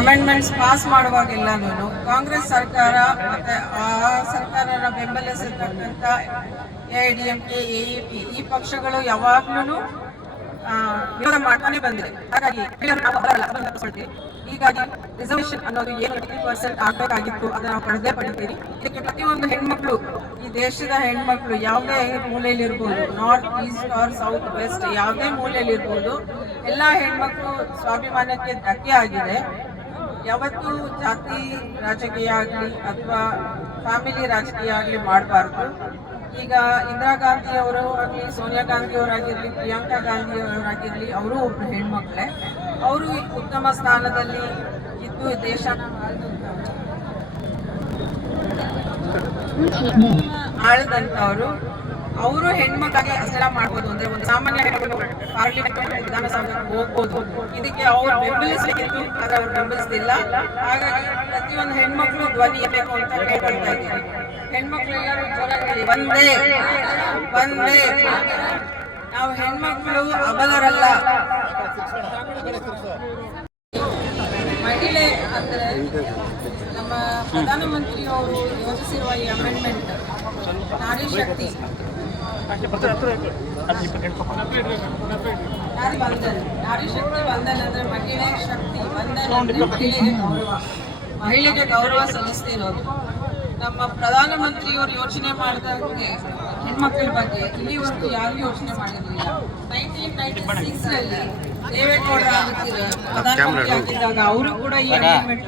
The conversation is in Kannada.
ಅಮೆಂಡ್ಮೆಂಟ್ಸ್ ಪಾಸ್ ಮಾಡುವಾಗೆಲ್ಲನೂ ಕಾಂಗ್ರೆಸ್ ಸರ್ಕಾರ ಮತ್ತೆ ಆ ಸರ್ಕಾರನ ಬೆಂಬಲಿಸಿರ್ತಕ್ಕಂಥ AIADMK, AEP ಈ ಪಕ್ಷಗಳು ಯಾವಾಗ್ಲೂ ವಿರೋಧ ಮಾಡ್ತಾನೆ ಬಂದಿದೆ. ಹಾಗಾಗಿ ಹೀಗಾಗಿ ರಿಸರ್ವೇಶನ್ ಅನ್ನೋದು ಏನು 50% ಆಗಬೇಕಾಗಿತ್ತು ಅದನ್ನ ನಾವು ಪಡೆದಿದ್ದೀರಿ. ಇದಕ್ಕೆ ಪ್ರತಿಯೊಂದು ಹೆಣ್ಮಕ್ಳು, ಈ ದೇಶದ ಹೆಣ್ಮಕ್ಳು ಯಾವುದೇ ಮೂಲೆಯಲ್ಲಿ ಇರ್ಬೋದು, north, east or south, west ಯಾವುದೇ ಮೂಲೆಯಲ್ಲಿ ಇರ್ಬೋದು, ಎಲ್ಲ ಹೆಣ್ಮಕ್ಳು ಸ್ವಾಭಿಮಾನಕ್ಕೆ ಧಕ್ಕೆ ಆಗಿದೆ. ಯಾವತ್ತೂ ಜಾತಿ ರಾಜಕೀಯ ಆಗಲಿ ಅಥವಾ ಫ್ಯಾಮಿಲಿ ರಾಜಕೀಯ ಆಗಲಿ ಮಾಡಬಾರ್ದು. ಈಗ ಇಂದಿರಾ ಗಾಂಧಿ ಅವರು ಆಗಲಿ, ಸೋನಿಯಾ ಗಾಂಧಿ ಅವರಾಗಿರಲಿ, ಪ್ರಿಯಾಂಕಾ ಗಾಂಧಿ ಅವರಾಗಿರಲಿ, ಅವರು ಒಬ್ಬರು ಹೆಣ್ಮಕ್ಳೇ. ಅವರು ಉತ್ತಮ ಸ್ಥಾನದಲ್ಲಿ ಇದ್ದು ದೇಶನ ಆಳದಂತವರು. ಅವರು ಹೆಣ್ಮಕ್ಳಿಗೆ ಅಷ್ಟೆಲ್ಲ ಮಾಡ್ಬೋದು ಅಂದ್ರೆ ಒಂದು ಸಾಮಾನ್ಯ ಹೆಣ್ಮಕ್ಳು ಪಾರ್ಲಿಮೆಂಟ್ ವಿಧಾನಸಭೆಗೆ ಹೋಗ್ಬೋದು. ಇದಕ್ಕೆ ಅವ್ರು ಬೆಂಬಲಿಸಬೇಕಿತ್ತು, ಆದ್ರೆ ಅವ್ರು ಬೆಂಬಲಿಸಲಿಲ್ಲ. ಹಾಗಾಗಿ ಪ್ರತಿಯೊಂದು ಹೆಣ್ಮಕ್ಳು ಧ್ವನಿ ಇರಬೇಕು ಅಂತ ಕೇಳ್ಕೊಳ್ತಾ ಇದ್ದೀವಿ. ಹೆಣ್ಮಕ್ಳು ಎಲ್ಲರೂ ಜೋರಾಗಿ ಒಂದೇ ಒಂದೇ, ನಾವು ಹೆಣ್ಮಕ್ಳು ಅಬಲರಲ್ಲ. ಮಹಿಳೆ ಅಂದರೆ ನಮ್ಮ ಪ್ರಧಾನಮಂತ್ರಿ ಅವರು ಯೋಜಿಸಿರುವ ಈ ಅಮೆಂಡ್ಮೆಂಟ್ ನಾರಿ ಶಕ್ತಿ ನಾರಿ ಶಕ್ತಿ ವಂದನ ಅಂದ್ರೆ ಮಹಿಳೆ ಶಕ್ತಿ ವಂದನ ಅಂದ್ರೆ ಮಹಿಳೆಗೆ ಗೌರವ, ಮಹಿಳೆಗೆ ಗೌರವ ಸಲ್ಲಿಸ್ತಿರೋದು. ನಮ್ಮ ಪ್ರಧಾನಮಂತ್ರಿಯವರು ಯೋಚನೆ ಮಾಡಿದಂಗೆ ಹೆಣ್ಮಕ್ಳ ಬಗ್ಗೆ ಇಲ್ಲಿವರೆಗೂ ಯಾರು ಯೋಚನೆ ಮಾಡಿರಲಿಲ್ಲ. 1996 ರಲ್ಲಿ ದೇವೇಗೌಡರ ಪ್ರಧಾನಮಂತ್ರಿ ಆಗಿದ್ದಾಗ ಅವರು ಕೂಡ ಈ ಅಮೆಂಡ್ಮೆಂಟ್